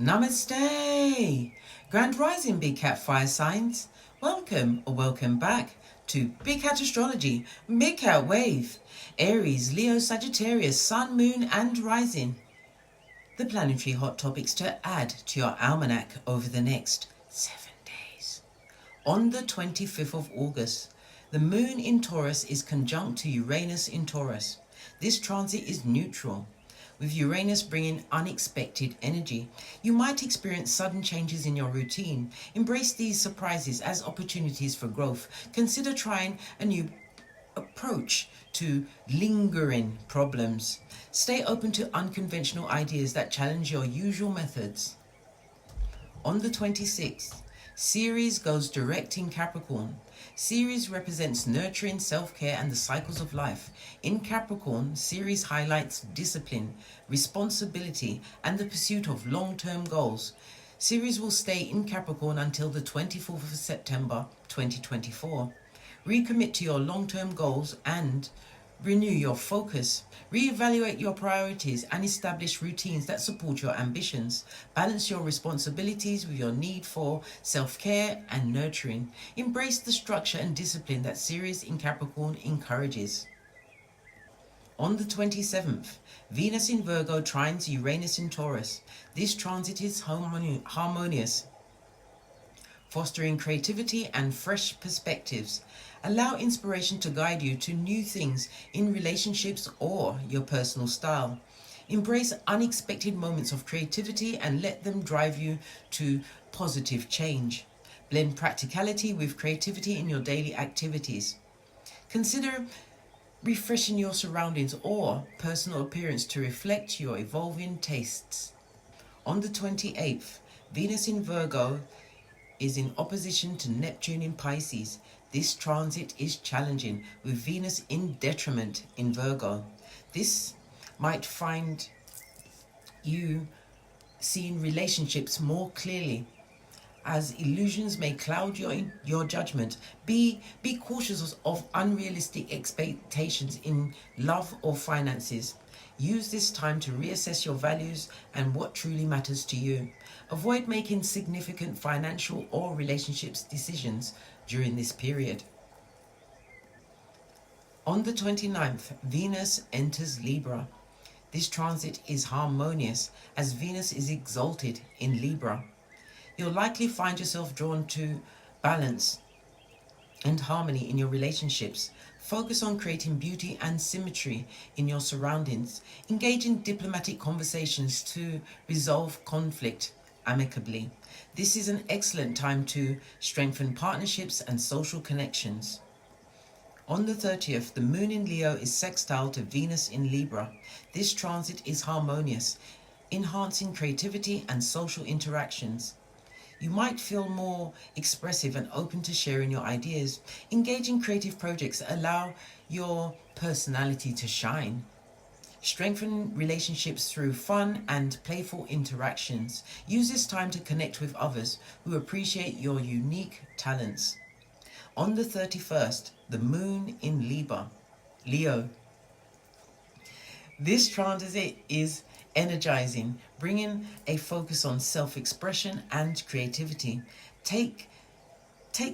Namaste! Grand Rising Big Cat Fire Signs. Welcome or welcome back to Big Cat Astrology, Big Cat Wave, Aries, Leo, Sagittarius, Sun, Moon and Rising. The planetary hot topics to add to your almanac over the next 7 days. On the 25th of August, the Moon in Taurus is conjunct to Uranus in Taurus. This transit is neutral, with Uranus bringing unexpected energy. You might experience sudden changes in your routine. Embrace these surprises as opportunities for growth. Consider trying a new approach to lingering problems. Stay open to unconventional ideas that challenge your usual methods. On the 26th, Ceres goes direct in Capricorn. Ceres represents nurturing, self-care and the cycles of life. In Capricorn, Ceres highlights discipline, responsibility and the pursuit of long-term goals. Ceres will stay in Capricorn until the 24th of September 2024. Recommit to your long-term goals and renew your focus. Reevaluate your priorities and establish routines that support your ambitions. Balance your responsibilities with your need for self-care and nurturing. Embrace the structure and discipline that Ceres in Capricorn encourages. On the 27th, Venus in Virgo trines Uranus in Taurus. This transit is harmonious, fostering creativity and fresh perspectives. Allow inspiration to guide you to new things in relationships or your personal style. Embrace unexpected moments of creativity and let them drive you to positive change. Blend practicality with creativity in your daily activities. Consider refreshing your surroundings or personal appearance to reflect your evolving tastes. On the 28th, Venus in Virgo is in opposition to Neptune in Pisces. This transit is challenging, with Venus in detriment in Virgo. This might find you seeing relationships more clearly, as illusions may cloud your judgment. Be cautious of unrealistic expectations in love or finances. Use this time to reassess your values and what truly matters to you. Avoid making significant financial or relationships decisions during this period. On the 29th, Venus enters Libra. This transit is harmonious as Venus is exalted in Libra. You'll likely find yourself drawn to balance and harmony in your relationships. Focus on creating beauty and symmetry in your surroundings. Engage in diplomatic conversations to resolve conflict amicably. This is an excellent time to strengthen partnerships and social connections. On the 30th, the Moon in Leo is sextile to Venus in Libra. This transit is harmonious, enhancing creativity and social interactions. You might feel more expressive and open to sharing your ideas. Engage in creative projects that allow your personality to shine. Strengthen relationships through fun and playful interactions. Use this time to connect with others who appreciate your unique talents. On the 31st, the Moon in Leo. This transit is energizing, bringing a focus on self-expression and creativity. Take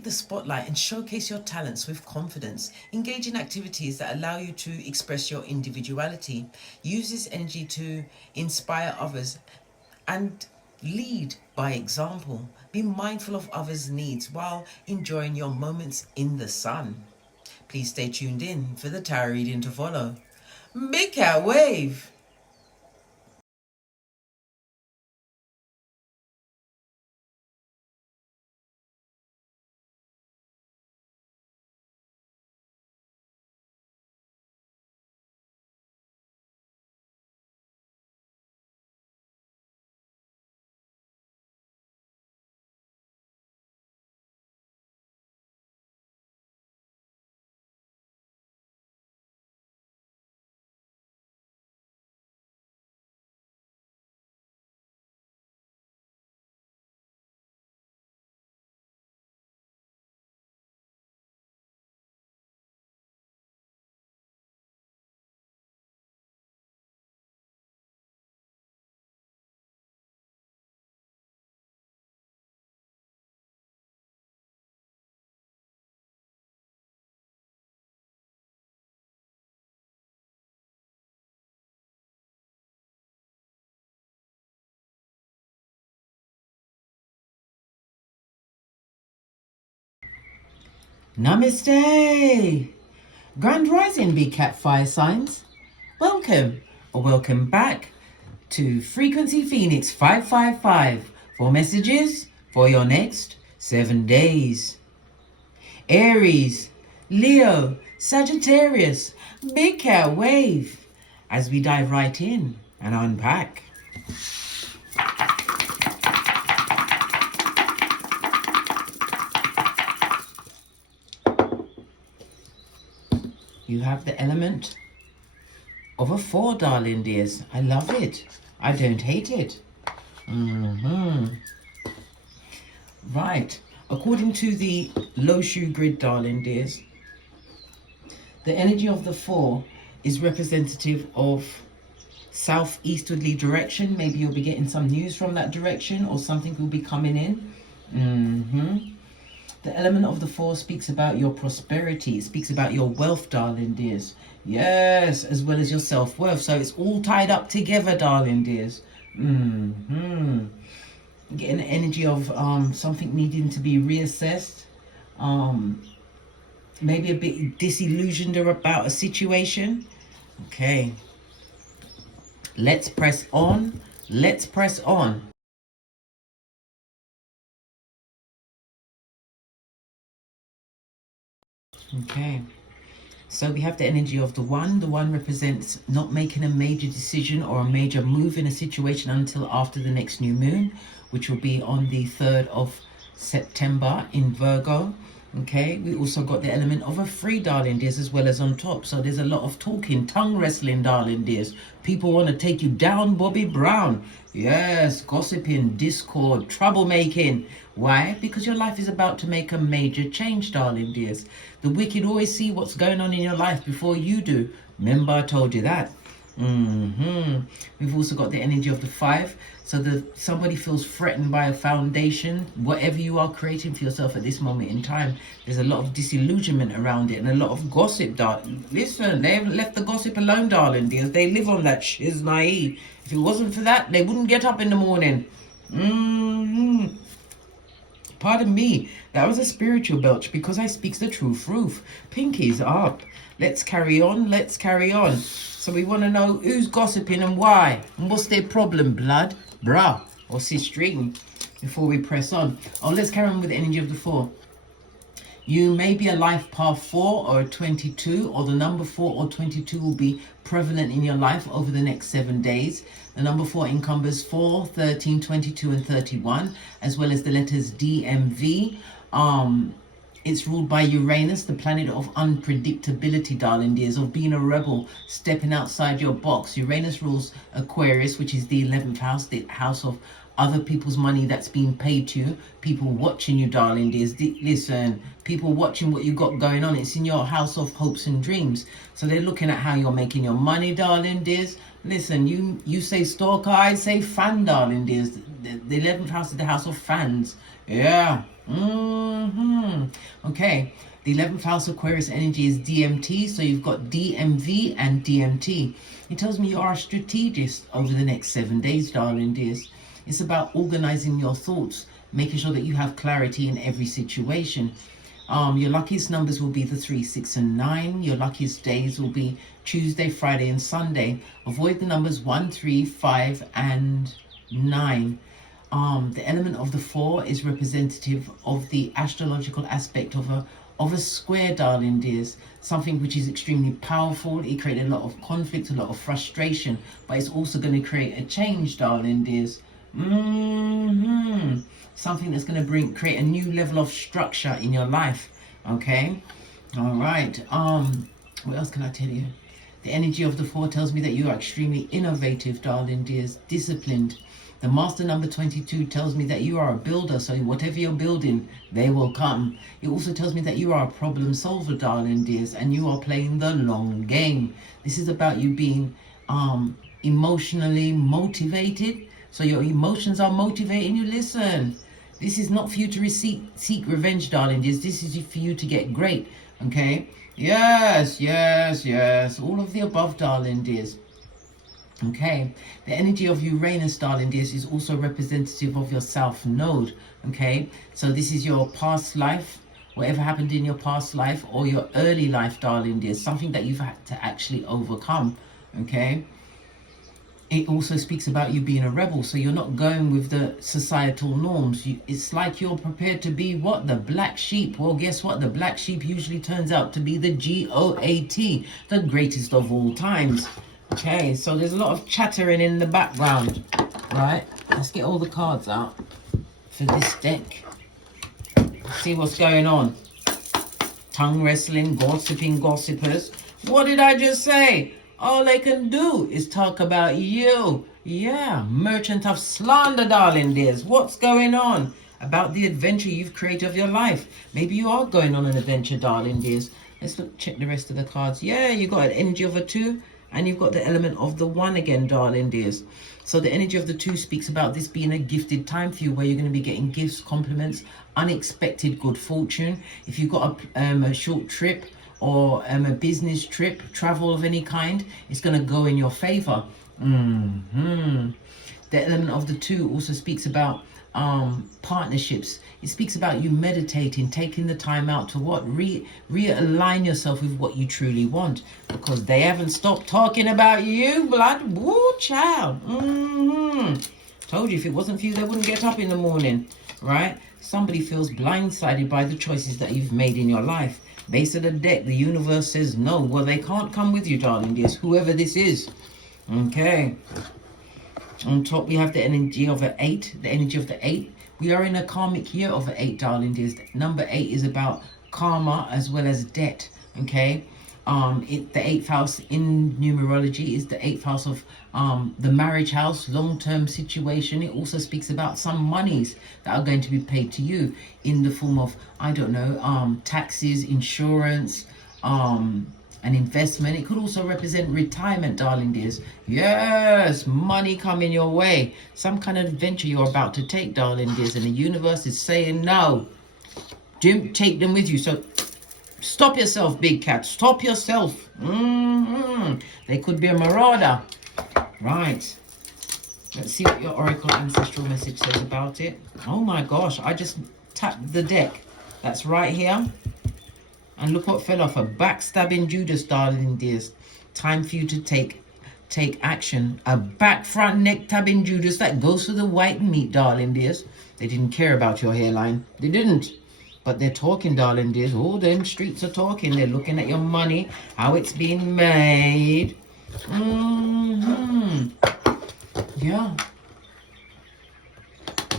the spotlight and showcase your talents with confidence. Engage in activities that allow you to express your individuality. Use this energy to inspire others and lead by example. Be mindful of others' needs while enjoying your moments in the sun. Please stay tuned in for the tarot reading to follow. Big Cat Wave! Namaste. Grand Rising Big Cat Fire Signs. Welcome or welcome back to Frequency Phoenix 555 for messages for your next 7 days. Aries, Leo, Sagittarius, Big Cat Wave, as we dive right in and unpack. You have the element of a 4, darling dears. I love it. I don't hate it. Right. According to the low shoe grid, darling dears, the energy of the 4 is representative of southeasterly direction. Maybe you'll be getting some news from that direction, or something will be coming in. The element of the 4 speaks about your prosperity. It speaks about your wealth, darling dears. Yes, as well as your self-worth. So it's all tied up together, darling dears. Getting the energy of something needing to be reassessed. Maybe a bit disillusioned about a situation. Okay. Let's press on. Let's press on. Okay, so we have the energy of the 1. The 1 represents not making a major decision or a major move in a situation until after the next new moon, which will be on the 3rd of September in Virgo. Okay, we also got the element of a 3, darling dears, as well as on top. So there's a lot of talking, tongue wrestling, darling dears. People want to take you down, Bobby Brown. Yes, gossiping, discord, troublemaking. Why? Because your life is about to make a major change, darling dears. The wicked always see what's going on in your life before you do. Remember, I told you that. We've also got the energy of the 5. So somebody feels threatened by a foundation, whatever you are creating for yourself at this moment in time. There's a lot of disillusionment around it and a lot of gossip, darling. Listen, they haven't left the gossip alone, darling dears. They live on that shiznai. If it wasn't for that, they wouldn't get up in the morning. Pardon me, that was a spiritual belch because I speaks the truth. Pinkies up. Let's carry on. Let's carry on. So we want to know who's gossiping and why. And what's their problem, blood, bruh, or sister-string, before we press on. Oh, let's carry on with the energy of the 4. You may be a life path 4 or a 22, or the number 4 or 22 will be prevalent in your life over the next 7 days. The number 4 encumbers 4, 13, 22, and 31, as well as the letters D, M, V. It's ruled by Uranus, the planet of unpredictability, darling dears, of being a rebel, stepping outside your box. Uranus rules Aquarius, which is the 11th house, the house of other people's money that's being paid to you, people watching you, darling dears. Listen, people watching what you got going on. It's in your house of hopes and dreams. So they're looking at how you're making your money, darling dears. Listen, you say stalker, I say fan, darling dears. The 11th house is the house of fans. Yeah. Okay, the 11th house Aquarius energy is DMT, so you've got DMV and DMT. It tells me you are a strategist over the next 7 days, darling dears. It's about organizing your thoughts, making sure that you have clarity in every situation. Your luckiest numbers will be the 3, 6, and 9. Your luckiest days will be Tuesday, Friday, and Sunday. Avoid the numbers 1, 3, 5, and 9. The element of the 4 is representative of the astrological aspect of a square, darling dears. Something which is extremely powerful. It creates a lot of conflict, a lot of frustration, but it's also going to create a change, darling dears. Something that's going to create a new level of structure in your life. Okay, all right. What else can I tell you? The energy of the 4 tells me that you are extremely innovative, darling dears, disciplined. The master number 22 tells me that you are a builder, so whatever you're building, they will come. It also tells me that you are a problem solver, darling dears, and you are playing the long game. This is about you being emotionally motivated. So your emotions are motivating you. Listen, this is not for you to seek revenge, darling dears. This is for you to get great, okay? Yes, yes, yes. All of the above, darling dears. Okay, the energy of Uranus, darling dears, is also representative of your South Node. Okay, so this is your past life whatever happened in your past life or your early life, darling dear, something that you've had to actually overcome, okay? It also speaks about you being a rebel, so you're not going with the societal norms. It's like you're prepared to be what? The black sheep. Well, guess what? The black sheep usually turns out to be the GOAT, the greatest of all times. Okay, so there's a lot of chattering in the background, right? Let's get all the cards out for this deck. See what's going on. Tongue wrestling, gossiping, gossipers. What did I just say? All they can do is talk about you. Yeah, merchant of slander, darling dears. What's going on? About the adventure you've created of your life. Maybe you are going on an adventure, darling dears. Let's check the rest of the cards. Yeah, you got an energy of a 2, and you've got the element of the 1 again, darling dears. So the energy of the 2 speaks about this being a gifted time for you, where you're going to be getting gifts, compliments, unexpected good fortune. If you've got a short trip, or a business trip, travel of any kind, it's going to go in your favor. The element of the 2 also speaks about partnerships. It speaks about you meditating, taking the time out to what? Realign yourself with what you truly want, because they haven't stopped talking about you, blood. Woo, child. Told you, if it wasn't for you, they wouldn't get up in the morning, right? Somebody feels blindsided by the choices that you've made in your life. Base of the deck, the universe says no. Well, they can't come with you, darling dears, whoever this is. Okay. On top, we have the energy of an 8. The energy of the 8. We are in a karmic year of an 8, darling dears. Number 8 is about karma as well as debt. Okay. The 8th house in numerology is the 8th house of the marriage house, long-term situation. It also speaks about some monies that are going to be paid to you in the form of, I don't know, taxes, insurance, an investment. It could also represent retirement, darling dears. Yes, money coming your way. Some kind of adventure you're about to take, darling dears, and the universe is saying no. Don't take them with you. So stop yourself, big cat. Stop yourself. They could be a marauder. Right. Let's see what your oracle ancestral message says about it. Oh my gosh, I just tapped the deck. That's right here. And look what fell off. A backstabbing Judas, darling dears. Time for you to take action. A back front neck tabbing Judas that goes for the white meat, darling dears. They didn't care about your hairline. They didn't. But they're talking, darling dears. All them streets are talking. They're looking at your money, how it's being made. Yeah.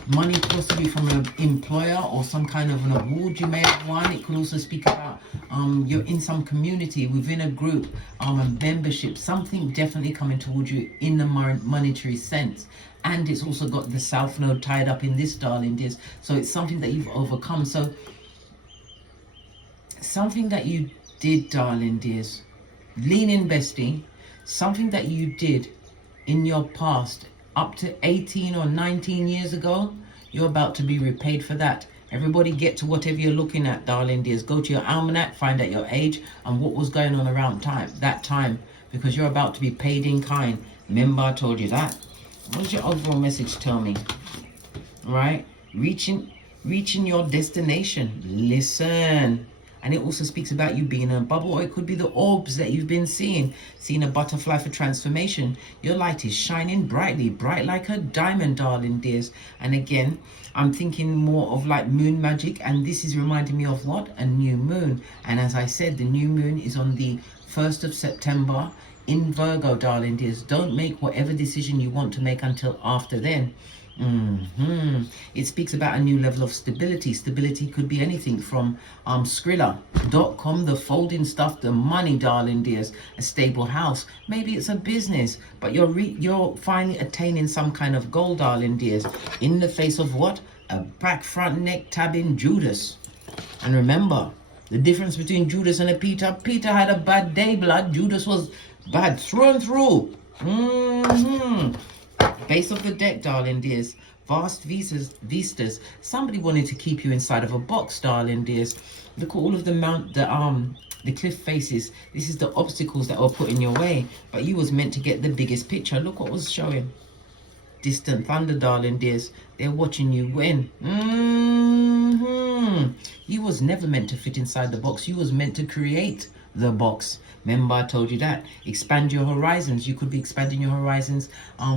Money possibly from an employer or some kind of an award you may have won. It could also speak about you're in some community, within a group, a membership, something definitely coming towards you in the monetary sense. And it's also got the South Node tied up in this, darling dears. So it's something that you've overcome. So something that you did, darling dears, lean in, bestie, something that you did in your past up to 18 or 19 years ago, you're about to be repaid for that. Everybody get to whatever you're looking at, darling dears. Go to your almanac, find out your age and what was going on around that time, because you're about to be paid in kind. Remember, I told you that. What does your overall message tell me? Right? Reaching your destination. Listen. And it also speaks about you being in a bubble, or it could be the orbs that you've been seeing a butterfly for transformation. Your light is shining brightly, bright like a diamond, darling dears. And again, I'm thinking more of like moon magic, and this is reminding me of what? A new moon. And as I said, the new moon is on the 1st of September in Virgo, darling dears. Don't make whatever decision you want to make until after then. It speaks about a new level of stability. Stability could be anything from Skrilla.com, the folding stuff, the money, darling dears, a stable house. Maybe it's a business, but you're finally attaining some kind of goal, darling dears, in the face of what? A back front neck tabbing Judas. And remember, the difference between Judas and a Peter. Peter had a bad day, blood. Judas was bad through and through. Base of the deck, darling dears. Vast vistas. Somebody wanted to keep you inside of a box, darling dears. Look at all of the cliff faces. This is the obstacles that were put in your way, but you was meant to get the biggest picture. Look what was showing. distant thunder, darling dears. They're watching you win. You was never meant to fit inside the box. You was meant to create the box. Remember, I told you that. Expand your horizons. You could be expanding your horizons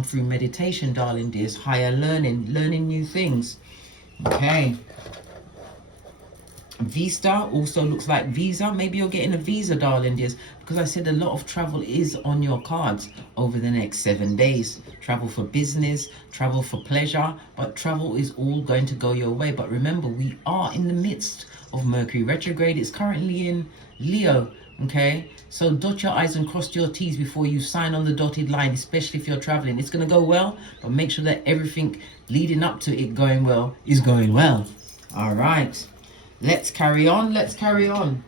through meditation, darling dears. Higher learning new things. Okay. Vista also looks like visa. Maybe you're getting a visa, darling dears, because I said a lot of travel is on your cards over the next 7 days. Travel for business, travel for pleasure, but travel is all going to go your way. But remember, we are in the midst of Mercury retrograde. It's currently in Leo. Okay, so dot your I's and cross your T's before you sign on the dotted line, especially if you're traveling. It's going to go well, but make sure that everything leading up to it going well is going well. All right. Let's carry on. Let's carry on.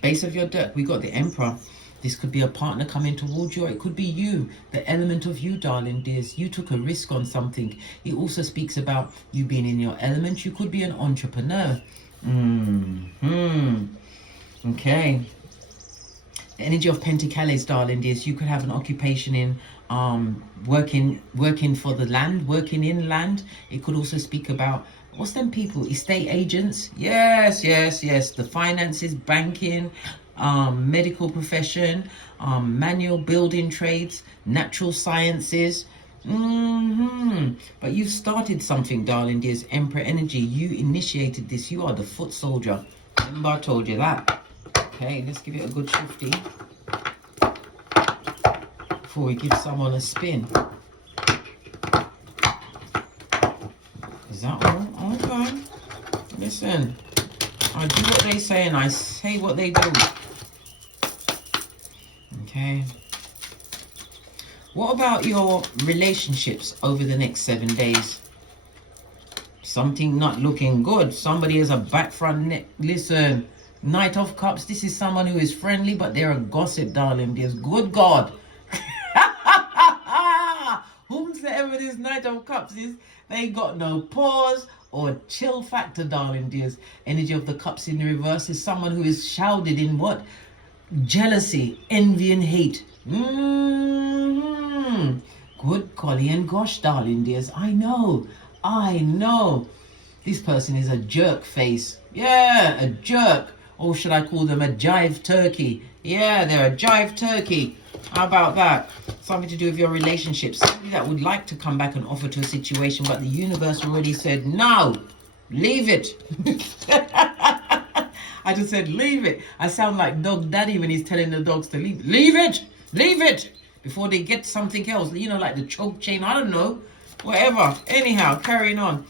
Base of your deck, we got the Emperor. This could be a partner coming towards you, or it could be you, the element of you, darling dears. You took a risk on something. It also speaks about you being in your element. You could be an entrepreneur. Okay. The energy of Pentacles, darling dears. You could have an occupation in working for the land, working in land. It could also speak about, what's them people, estate agents? Yes. The finances, banking, medical profession, manual building trades, natural sciences. But you started something, darling dears. Emperor energy, you initiated this. You are the foot soldier. Remember, I told you that. Okay, let's give it a good shifty before we give someone a spin. Is that all? Okay. Listen, I do what they say and I say what they do. Okay. What about your relationships over the next 7 days? Something not looking good. Somebody has a back front neck. Listen, Knight of Cups. This is someone who is friendly, but they're a gossip, darling. There's good God. Whomsoever this Knight of Cups is, they got no pause or chill factor, darling dears. Energy of the Cups in the reverse is someone who is shrouded in what? Jealousy, envy, and hate. Good golly and gosh, darling dears. I know. This person is a jerk face. Yeah, a jerk. Or should I call them a jive turkey? Yeah, they're a jive turkey. How about that? Something to do with your relationships. Somebody that would like to come back and offer to a situation, but the universe already said, no, leave it. I just said, leave it. I sound like Dog Daddy when he's telling the dogs to leave. Leave it. Before they get something else. You know, like the choke chain. I don't know. Whatever. Anyhow, carrying on.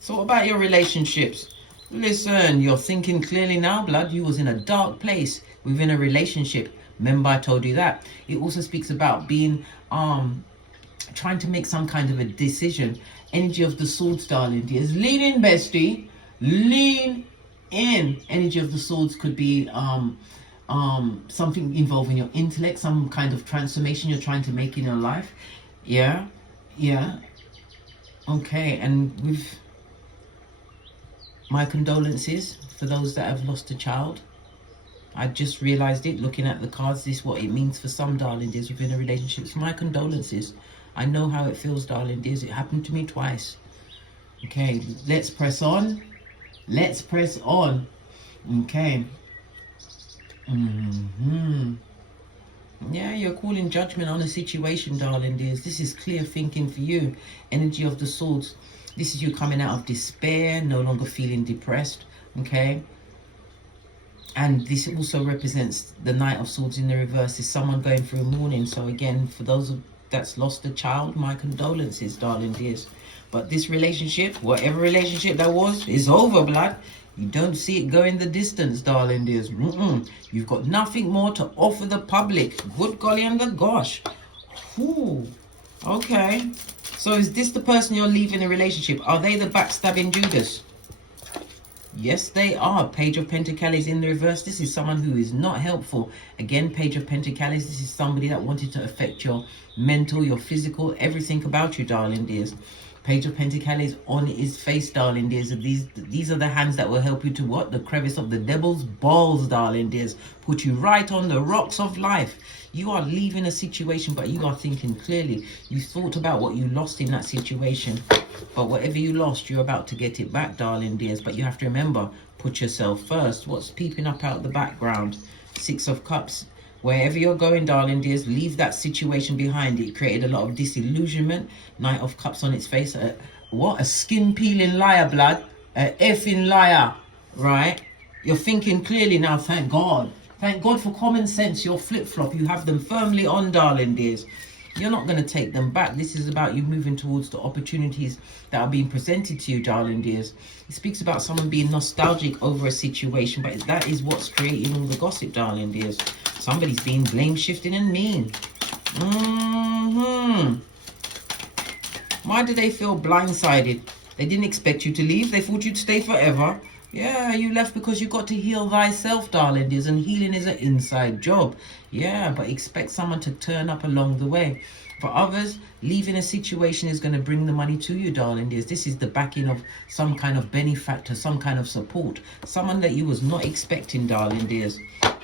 So what about your relationships? Listen, you're thinking clearly now, blood. You was in a dark place within a relationship. Remember, I told you that. It also speaks about being trying to make some kind of a decision. Energy of the Swords, darling dears. Lean in, bestie. Lean in. Energy of the Swords could be something involving your intellect, some kind of transformation you're trying to make in your life. Yeah. Okay, and with my condolences for those that have lost a child. I just realized it looking at the cards. This is what it means for some, darling dears, within a relationship. So my condolences. I know how it feels, darling dears. It happened to me twice. Okay, let's press on. Okay. Yeah, you're calling judgment on a situation, darling dears. This is clear thinking for you. Energy of the Swords. This is you coming out of despair, no longer feeling depressed. Okay. And this also represents the Knight of Swords in the reverse. Is someone going through mourning. So again, for those that's lost a child, my condolences, darling dears. But this relationship, whatever relationship that was, is over, blood. You don't see it go in the distance, darling dears. You've got nothing more to offer the public. Good golly and the gosh. Ooh. Okay. So is this the person you're leaving a relationship? Are they the backstabbing Judas? Yes, they are. Page of Pentacles in the reverse. This is someone who is not helpful. Again, Page of Pentacles. This is somebody that wanted to affect your mental, your physical, everything about you, darling dears. Page of Pentacles on his face, darling dears. These are the hands that will help you to what? The crevice of the devil's balls, darling dears. Put you right on the rocks of life. You are leaving a situation, but you are thinking clearly. You thought about what you lost in that situation. But whatever you lost, you're about to get it back, darling dears. But you have to remember, put yourself first. What's peeping up out the background? Six of Cups. Wherever you're going, darling dears, leave that situation behind. It created a lot of disillusionment. Knight of Cups on its face. What? A skin-peeling liar, blood. A effing liar, right? You're thinking clearly now, thank God. Thank God for common sense. Your flip-flop, you have them firmly on, darling dears. You're not going to take them back. This is about you moving towards the opportunities that are being presented to you, darling dears. It speaks about someone being nostalgic over a situation, but that is what's creating all the gossip, darling dears. Somebody's being blame-shifting and mean. Why do they feel blindsided? They didn't expect you to leave. They thought you'd stay forever. Yeah, you left because you got to heal thyself, darling dears, and healing is an inside job. Yeah, but expect someone to turn up along the way. For others, leaving a situation is going to bring the money to you, darling dears. This is the backing of some kind of benefactor, some kind of support. Someone that you was not expecting, darling dears.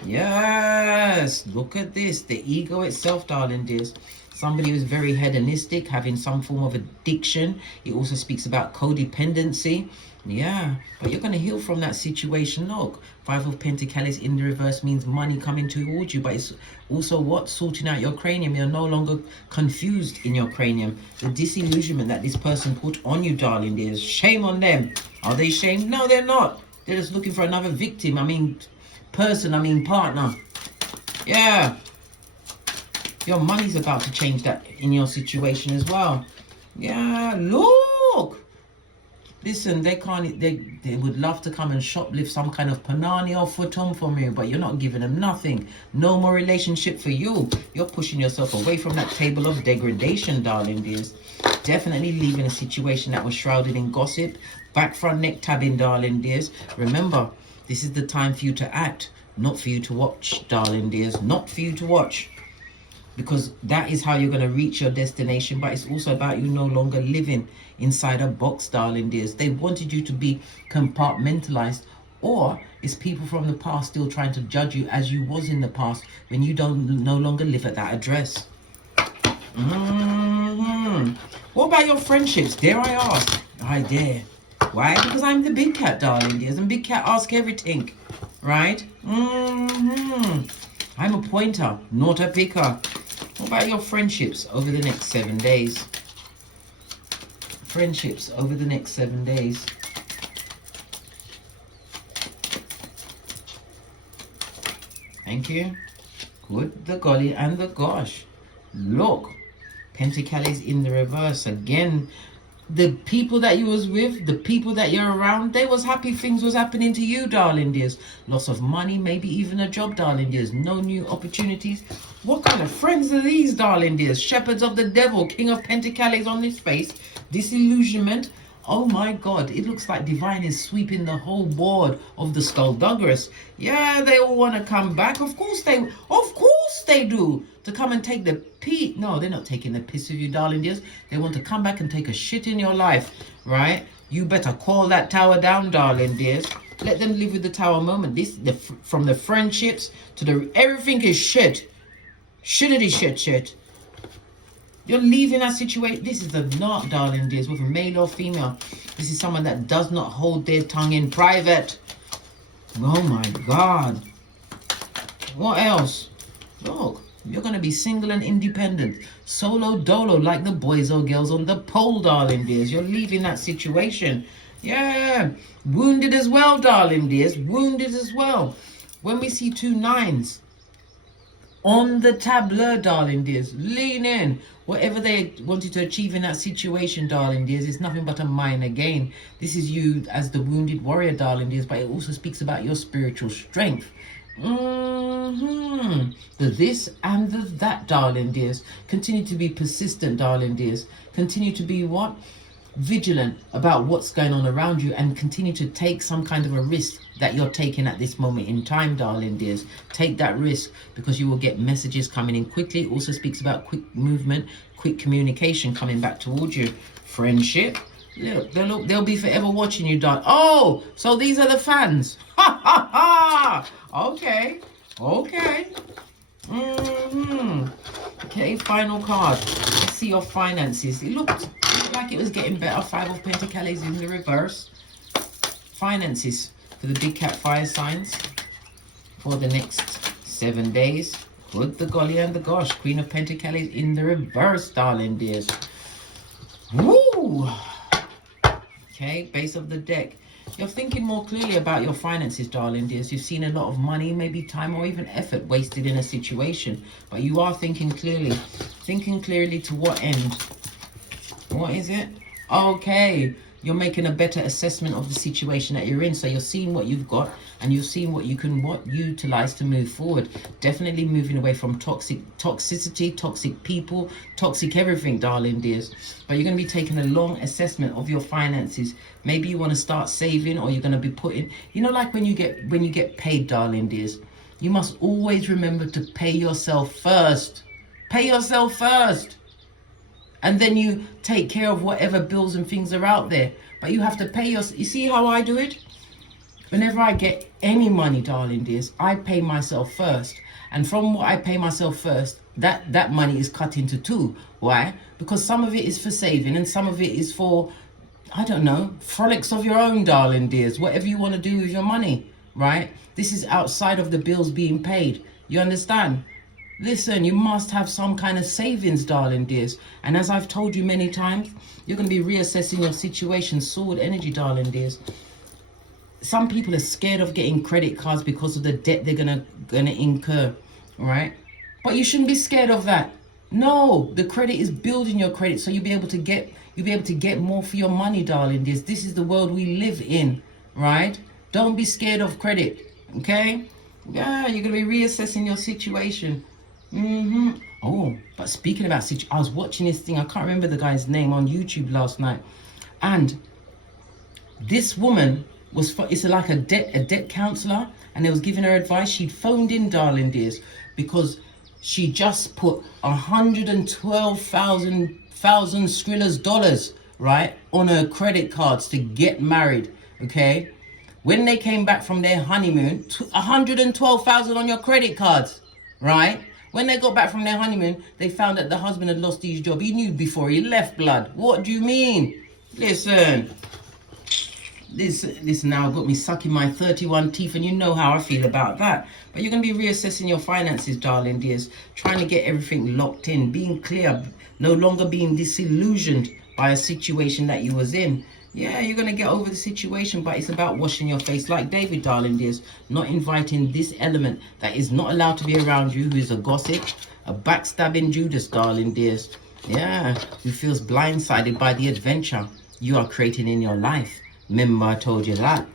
Yes, look at this. The ego itself, darling dears. Somebody who's very hedonistic, having some form of addiction. It also speaks about codependency. Yeah, but you're going to heal from that situation. Look, Five of Pentacles in the reverse means money coming towards you, but it's also what? Sorting out your cranium. You're no longer confused in your cranium. The disillusionment that this person put on you, darling dears. Shame on them. Are they shamed? No, they're not. They're just looking for another victim. Partner. Yeah. Your money's about to change that in your situation as well. Yeah, look. Listen, they would love to come and shoplift some kind of panani or futon from you, but you're not giving them nothing. No more relationship for you. You're pushing yourself away from that table of degradation, darling dears. Definitely leaving a situation that was shrouded in gossip. Back front neck tabbing, darling dears. Remember, this is the time for you to act, not for you to watch, darling dears. Not for you to watch. Because that is how you're going to reach your destination, but it's also about you no longer living inside a box, darling dears. They wanted you to be compartmentalized, or it's people from the past still trying to judge you as you was in the past when you no longer live at that address. What about your friendships? Dare I ask? I dare. Why? Because I'm the big cat, darling dears, and big cat ask everything, right? I'm a pointer, not a picker. What about your friendships over the next 7 days? Friendships over the next 7 days. Thank you. Good, the golly and the gosh. Look, Pentacles in the reverse again. The people that you was with, the people that you're around, they was happy things was happening to you, darling dears. Loss of money, maybe even a job, darling dears. No new opportunities. What kind of friends are these, darling dears? Shepherds of the devil, King of Pentacles on this face. Disillusionment. Oh my God, it looks like divine is sweeping the whole board of the skullduggerous. Yeah, they all want to come back. Of course they do. To come and take the pee. No, they're not taking the piss of you, darling dears. They want to come back and take a shit in your life, right? You better call that tower down, darling dears. Let them live with the tower moment. From the friendships to the everything is shit. Shittity shit. You're leaving that situation. This is the not, darling dears, whether male or female. This is someone that does not hold their tongue in private. Oh my God. What else? Look, you're going to be single and independent. Solo dolo like the boys or girls on the pole, darling dears. You're leaving that situation. Yeah. Wounded as well, darling dears. Wounded as well. When we see 2 9s on the tableau, darling dears, lean in. Whatever they wanted to achieve in that situation, darling dears, is nothing but a minor gain. This is you as the wounded warrior, darling dears, but it also speaks about your spiritual strength. The this and the that, darling dears. Continue to be persistent, darling dears. Continue to be what? Vigilant about what's going on around you, and continue to take some kind of a risk that you're taking at this moment in time, darling dears. Take that risk, because you will get messages coming in quickly. It also speaks about quick movement, quick communication coming back towards you. Friendship. Look, they'll be forever watching you, darling. Oh, so these are the fans. Ha ha ha. Okay. Okay. Okay, final card. Let's see your finances. It looked like it was getting better. 5 of Pentacles in the reverse. Finances for the big cat fire signs for the next 7 days. Good the golly and the gosh. Queen of Pentacles in the reverse, darling dears. Woo! Okay, base of the deck. You're thinking more clearly about your finances, darling dears. You've seen a lot of money, maybe time or even effort wasted in a situation. But you are thinking clearly. Thinking clearly to what end? What is it? Okay. You're making a better assessment of the situation that you're in. So you're seeing what you've got, and you're seeing what you can utilize to move forward. Definitely moving away from toxicity, toxic people, toxic everything, darling dears. But you're going to be taking a long assessment of your finances. Maybe you want to start saving, or you're going to be putting, you know, like when you get paid, darling dears, you must always remember to pay yourself first. Pay yourself first. And then you take care of whatever bills and things are out there. But you have to pay yourself. You see how I do it? Whenever I get any money, darling dears, I pay myself first. And from what I pay myself first, that money is cut into two. Why? Because some of it is for saving, and some of it is for, I don't know, frolics of your own, darling dears. Whatever you want to do with your money, right? This is outside of the bills being paid. You understand? Listen, you must have some kind of savings, darling dears. And as I've told you many times, you're going to be reassessing your situation. Sword energy, darling dears. Some people are scared of getting credit cards because of the debt they're gonna incur, right? But you shouldn't be scared of that. No, the credit is building your credit, so you'll be able to get more for your money, darling dears. This is the world we live in, right? Don't be scared of credit, okay? Yeah, you're gonna be reassessing your situation. Oh, but speaking about I was watching this thing. I can't remember the guy's name on YouTube last night, and this woman it's like a debt counselor, and they was giving her advice. She'd phoned in, darling dears, because she just put $112,000 Skrilla's dollars, right, on her credit cards to get married. Okay, when they came back from their honeymoon, $112,000 on your credit cards, right? When they got back from their honeymoon, they found that the husband had lost his job. He knew before he left, blood. What do you mean? Listen. This now got me sucking my 31 teeth, and you know how I feel about that. But you're going to be reassessing your finances, darling dears. Trying to get everything locked in. Being clear. No longer being disillusioned by a situation that you was in. Yeah, you're going to get over the situation, but it's about washing your face like David, darling dears. Not inviting this element that is not allowed to be around you, who is a gossip, a backstabbing Judas, darling dears. Yeah, who feels blindsided by the adventure you are creating in your life. Remember I told you that.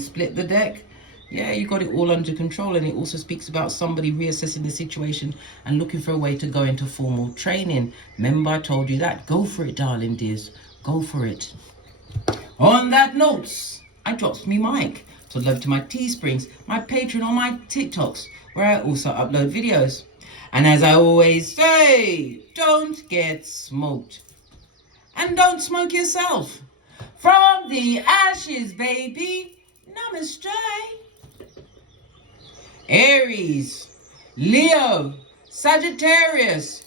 Split the deck. Yeah, you got it all under control. And it also speaks about somebody reassessing the situation and looking for a way to go into formal training. Remember I told you that. Go for it, darling dears. Go for it. On that note, I drops me mic. So love to my Teesprings, my Patreon, or my TikToks, where I also upload videos. And as I always say, don't get smoked. And don't smoke yourself. From the ashes, baby. Namaste. Aries, Leo, Sagittarius,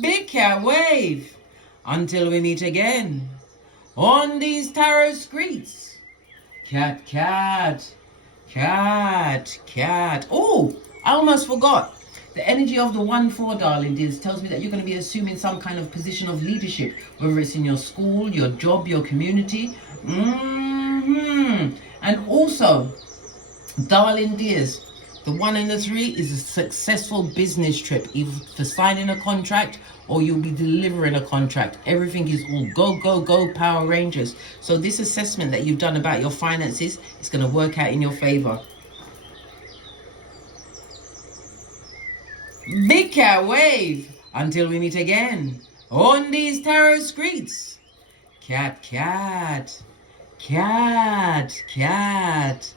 Big Cat Wave. Until we meet again on these tarot streets. Cat, cat, cat, cat. Oh, I almost forgot. The energy of the 1-4, darling dears, tells me that you're going to be assuming some kind of position of leadership, whether it's in your school, your job, your community. And also, darling dears, the 1 and the 3 is a successful business trip, either for signing a contract or you'll be delivering a contract. Everything is all go, go, go, Power Rangers. So this assessment that you've done about your finances is going to work out in your favor. Big Cat Wave. Until we meet again on these tarot streets. Cat, cat, Cat, cat.